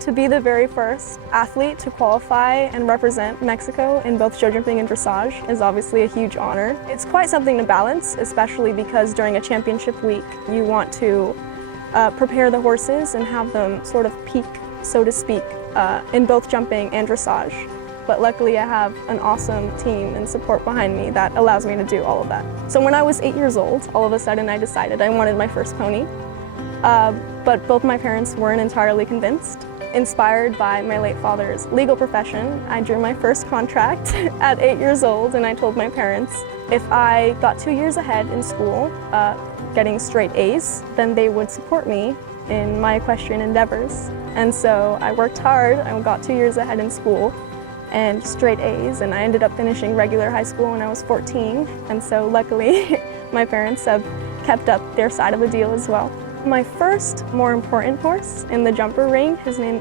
To be the very first athlete to qualify and represent Mexico in both show jumping and dressage is obviously a huge honor. It's quite something to balance, especially because during a championship week you want to prepare the horses and have them sort of peak, so to speak, in both jumping and dressage. But luckily I have an awesome team and support behind me that allows me to do all of that. So when I was 8 years old, all of a sudden I decided I wanted my first pony. But both my parents weren't entirely convinced. Inspired by my late father's legal profession, I drew my first contract at 8 years old, and I told my parents if I got 2 years ahead in school, getting straight A's, then they would support me in my equestrian endeavors. And so I worked hard, I got 2 years ahead in school and straight A's, and I ended up finishing regular high school when I was 14. And so luckily my parents have kept up their side of the deal as well. My first more important horse in the jumper ring, his name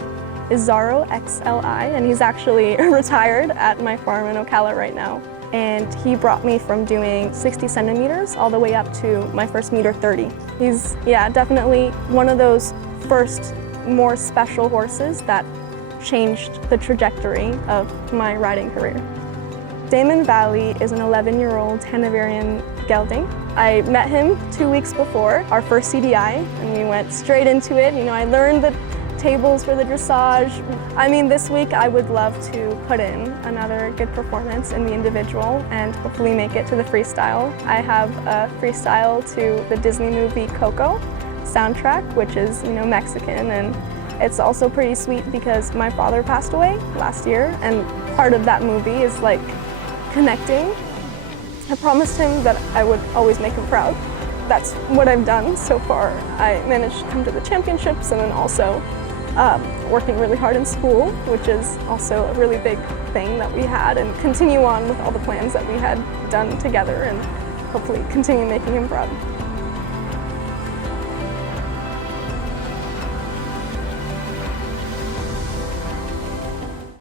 is Zaro XLI, and he's actually retired at my farm in Ocala right now. And he brought me from doing 60 centimeters all the way up to my first meter 30. He's, definitely one of those first more special horses that changed the trajectory of my riding career. Damon Valley is an 11-year-old Hanoverian gelding. I met him 2 weeks before our first CDI, and we went straight into it. I learned the tables for the dressage. This week I would love to put in another good performance in the individual and hopefully make it to the freestyle. I have a freestyle to the Disney movie Coco soundtrack, which is, Mexican, and it's also pretty sweet because my father passed away last year, and part of that movie is like connecting. I promised him that I would always make him proud. That's what I've done so far. I managed to come to the championships, and then also working really hard in school, which is also a really big thing that we had, and continue on with all the plans that we had done together and hopefully continue making him proud.